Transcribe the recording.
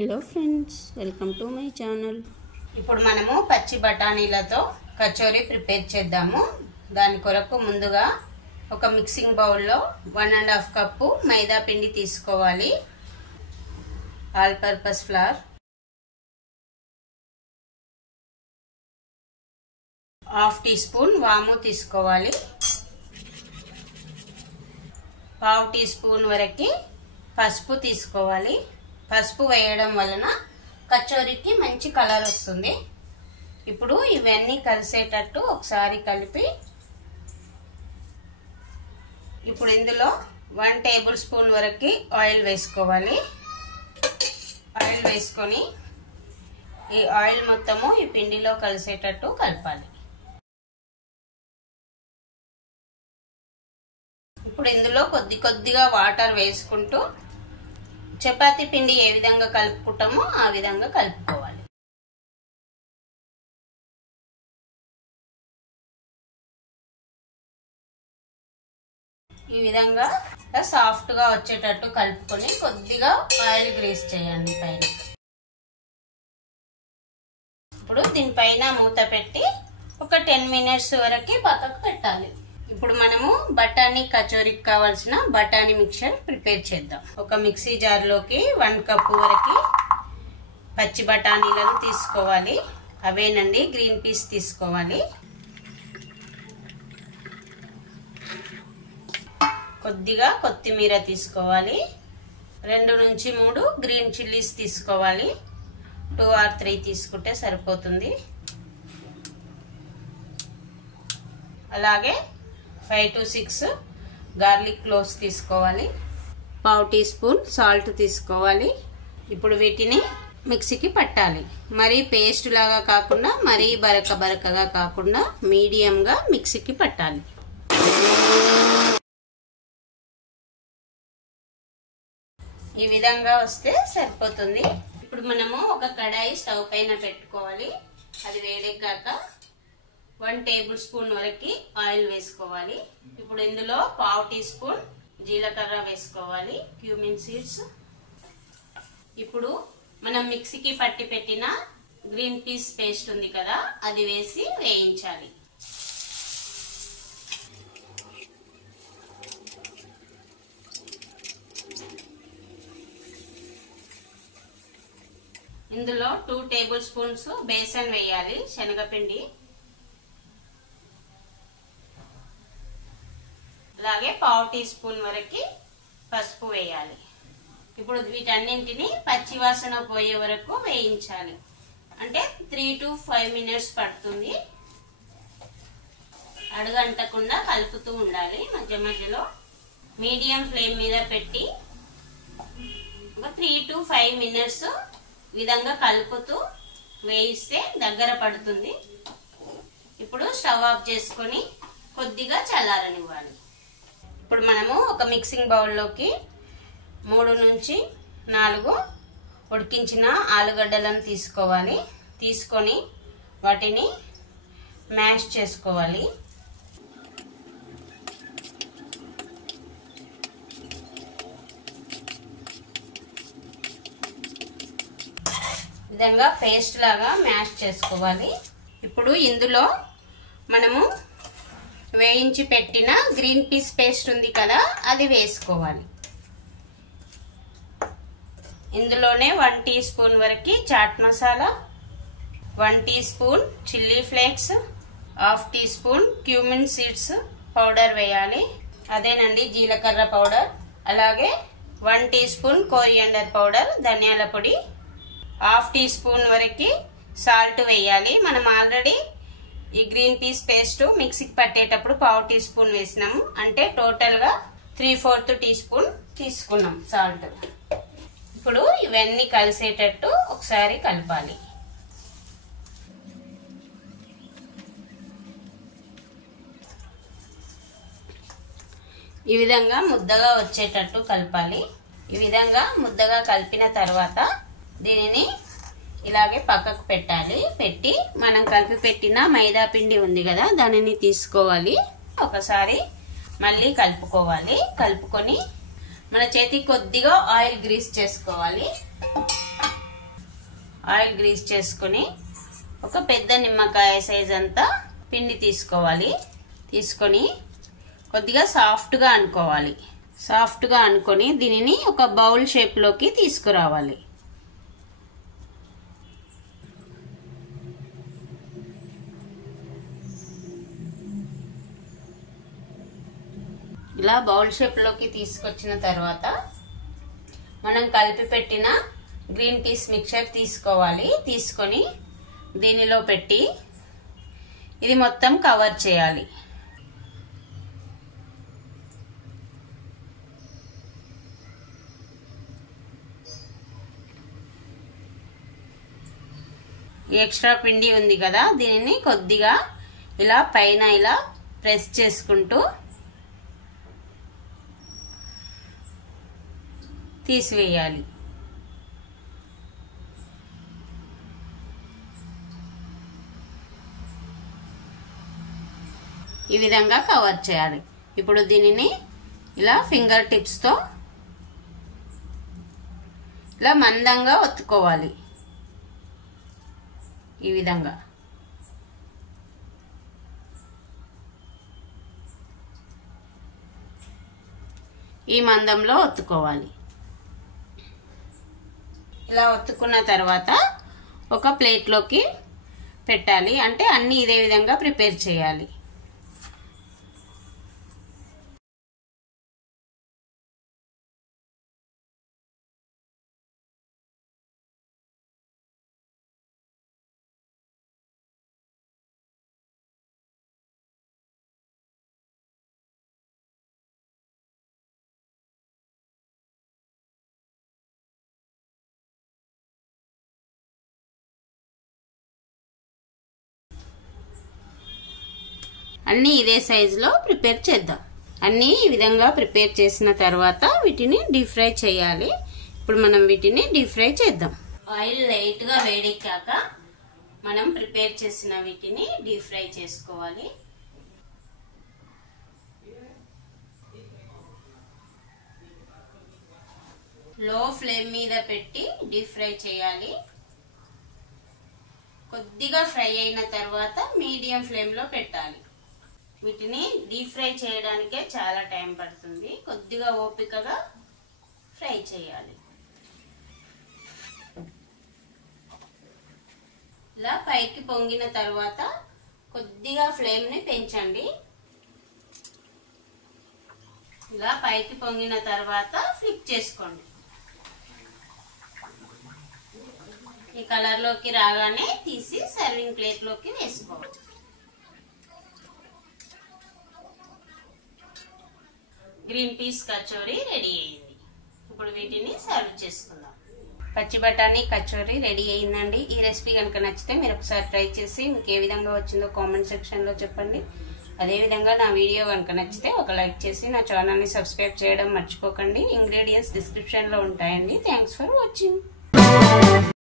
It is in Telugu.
Hello friends, welcome to my channel. ఇప్పుడు మనము పచ్చి బఠానీలతో కచోరీ ప్రిపేర్ చేద్దాము. దాని కొరకు ముందుగా ఒక మిక్సింగ్ బౌల్లో 1.5 కప్పు మైదా పిండి తీసుకోవాలి. All purpose flour, half teaspoon వాము తీసుకోవాలి. పావు టీ స్పూన్ వరకు పసుపు తీసుకోవాలి. పసుపు వేయడం వలన కచోరీకి మంచి కలర్ వస్తుంది. ఇప్పుడు ఇవన్నీ కలిసేటట్టు ఒకసారి కలిపి ఇప్పుడు ఇందులో 1 టేబుల్ స్పూన్ వరకు ఆయిల్ వేసుకోవాలి. ఆయిల్ వేసుకొని ఈ ఆయిల్ మొత్తము ఈ పిండిలో కలిసేటట్టు కలపాలి. ఇప్పుడు ఇందులో కొద్దిగా వాటర్ వేసుకుంటూ చపాతీ పిండి ఏ విధంగా కలుపుకుంటామో ఆ విధంగా కలుపుకోవాలి. ఈ విధంగా సాఫ్ట్ గా వచ్చేటట్టు కలుపుకొని కొద్దిగా ఆయిల్ గ్రీస్ చేయండి పైన. ఇప్పుడు దీనిపైన మూత పెట్టి ఒక 10 మినిట్స్ వరకు పక్కకు పెట్టాలి. ఇప్పుడు మనము బఠానీ కచోరీకి కావాల్సిన బఠానీ మిక్చర్ ప్రిపేర్ చేద్దాం. ఒక మిక్సీ జార్లోకి 1 కప్పు వరకు పచ్చి బఠానీలను తీసుకోవాలి. అవేనండి, గ్రీన్ పీస్ తీసుకోవాలి. కొద్దిగా కొత్తిమీర తీసుకోవాలి. 2 నుంచి 3 గ్రీన్ చిల్లీస్ తీసుకోవాలి. 2 or 3 తీసుకుంటే సరిపోతుంది. అలాగే 5 to 6 గార్లిక్ క్లోవ్స్ తీసుకోవాలి. పావు టీ స్పూన్ సాల్ట్ తీసుకోవాలి. ఇప్పుడు వీటిని మిక్సీకి పట్టాలి. మరీ పేస్ట్ లాగా కాకుండా మరీ బరకగా కాకుండా మీడియంగా మిక్సీకి పట్టాలి. ఈ విధంగా వస్తే సరిపోతుంది. ఇప్పుడు మనము ఒక కడాయి స్టవ్ పైన పెట్టుకోవాలి. అది వేడెక్కాక 1 టేబుల్ స్పూన్ వరకు ఆయిల్ వేసుకోవాలి. ఇప్పుడు ఇందులో పావు టీ స్పూన్ జీలకర్ర వేసుకోవాలి, క్యూమిన్ సీడ్స్. ఇప్పుడు మనం మిక్సీకి పట్టి పెట్టిన గ్రీన్ పీస్ పేస్ట్ ఉంది కదా, అది వేసి వేయించాలి. ఇందులో 2 టేబుల్ స్పూన్స్ బేసన్ వేయాలి, శనగపిండి. అలాగే పావు టీ స్పూన్ వరకు పసుపు వేయాలి. ఇప్పుడు వీటన్నింటిని పచ్చివాసన పోయే వరకు వేయించాలి. అంటే 3 to 5 మినిట్స్ పడుతుంది. అడుగంటకుండా కలుపుతూ ఉండాలి. మధ్యలో మీడియం ఫ్లేమ్ మీద పెట్టి ఒక 3 to 5 మినిట్స్ విధంగా కలుపుతూ వేయిస్తే దగ్గర పడుతుంది. ఇప్పుడు స్టవ్ ఆఫ్ చేసుకొని కొద్దిగా చల్లారనివ్వాలి. ఇప్పుడు మనము ఒక మిక్సింగ్ బౌల్లోకి 3 నుంచి 4 ఉడికించిన ఆలుగడ్డలను తీసుకోవాలి. తీసుకొని వాటిని మ్యాష్ చేసుకోవాలి. విధంగా పేస్ట్ లాగా మ్యాష్ చేసుకోవాలి. ఇప్పుడు ఇందులో మనము వేయించి పెట్టిన గ్రీన్ పీస్ పేస్ట్ ఉంది కదా, అది వేసుకోవాలి. ఇందులోనే 1 టీ స్పూన్ వరకు chaat masala, 1 teaspoon chilli flakes, half teaspoon cumin seeds powder వేయాలి. అదేనండి, జీలకర్ర పౌడర్. అలాగే 1 టీ స్పూన్ కోరియాండర్ పౌడర్, ధనియాల పొడి, హాఫ్ టీ స్పూన్ వరకు సాల్ట్ వేయాలి. మనం ఆల్రెడీ ఈ గ్రీన్ పీస్ పేస్ట్ మిక్సీకి పట్టేటప్పుడు పావు టీ స్పూన్ వేసినాము. అంటే టోటల్ గా 3/4 టీ స్పూన్ తీసుకున్నాం సాల్ట్. ఇప్పుడు ఇవన్నీ కలిసేటట్టు ఒకసారి కలపాలి. ఈ విధంగా ముద్దగా వచ్చేటట్టు కలపాలి. ఈ విధంగా ముద్దగా కలిపిన తర్వాత దీనిని ఇలాగే పక్కకు పెట్టాలి. పెట్టి మనం కలిపి పెట్టిన మైదా పిండి ఉంది కదా, దానిని తీసుకోవాలి. ఒకసారి మళ్ళీ కలుపుకోవాలి. కలుపుకొని మన చేతికి కొద్దిగా ఆయిల్ గ్రీస్ చేసుకోవాలి. ఆయిల్ గ్రీస్ చేసుకొని ఒక పెద్ద నిమ్మకాయ సైజ్ అంతా పిండి తీసుకోవాలి. తీసుకొని కొద్దిగా సాఫ్ట్గా అనుకోవాలి. సాఫ్ట్గా అనుకొని దీనిని ఒక బౌల్ షేప్లోకి తీసుకురావాలి. ఇలా బౌల్ షేప్లోకి తీసుకొచ్చిన తర్వాత మనం కలిపి పెట్టిన గ్రీన్ పీస్ మిక్చర్ తీసుకోవాలి. తీసుకొని దీనిలో పెట్టి ఇది మొత్తం కవర్ చేయాలి. ఎక్స్ట్రా పిండి ఉంది కదా, దీనిని కొద్దిగా ఇలా పైన ఇలా ప్రెస్ చేసుకుంటూ తీసివేయాలి. ఈ విధంగా కవర్ చేయాలి. ఇప్పుడు దీనిని ఇలా ఫింగర్ టిప్స్ తో ఇలా మందంగా ఒత్తుకోవాలి. ఈ విధంగా ఈ మందంలో ఒత్తుకోవాలి. ఇలా ఒత్తుకున్న తర్వాత ఒక ప్లేట్లోకి పెట్టాలి. అంటే అన్ని ఇదే విధంగా ప్రిపేర్ చేయాలి. అన్నీ ఇదే సైజులో ప్రిపేర్ చేద్దాం. అన్నీ ఈ విధంగా ప్రిపేర్ చేసిన తర్వాత వీటిని డీప్ ఫ్రై చేయాలి. ఇప్పుడు మనం వీటిని డీప్ ఫ్రై చేద్దాం. ఆయిల్ లైట్గా వేడెక్కాక మనం ప్రిపేర్ చేసిన వీటిని డీప్ ఫ్రై చేసుకోవాలి. లో ఫ్లేమ్ మీద పెట్టి డీప్ ఫ్రై చేయాలి. కొద్దిగా ఫ్రై అయిన తర్వాత మీడియం ఫ్లేమ్ లో పెట్టాలి. వీటిని డీప్ ఫ్రై చేయడానికే చాలా టైం పడుతుంది. కొద్దిగా ఓపికగా ఫ్రై చేయాలి. ఇలా పైకి పొంగిన తర్వాత కొద్దిగా ఫ్లేమ్ ని పెంచండి. ఇలా పైకి పొంగిన తర్వాత ఫ్లిప్ చేసుకోండి. ఈ కలర్ లోకి రాగానే తీసి సర్వింగ్ ప్లేట్ లోకి వేసుకోవాలి. గ్రీన్ పీస్ కచోరీ రెడీ అయింది. ఇప్పుడు వీటిని సర్వ్ చేసుకుందాం. పచ్చి బఠానీ కచోరీ రెడీ అయిందండి. ఈ రెసిపీ కనుక నచ్చితే మీరు ఒకసారి ట్రై చేసి మీకు ఏ విధంగా వచ్చిందో కామెంట్ సెక్షన్ లో చెప్పండి. అదేవిధంగా నా వీడియో కనుక నచ్చితే ఒక లైక్ చేసి నా ఛానల్ ని సబ్స్క్రైబ్ చేయడం మర్చిపోకండి. ఇంగ్రీడియంట్స్ డిస్క్రిప్షన్ లో ఉంటాయండి. Thanks for watching.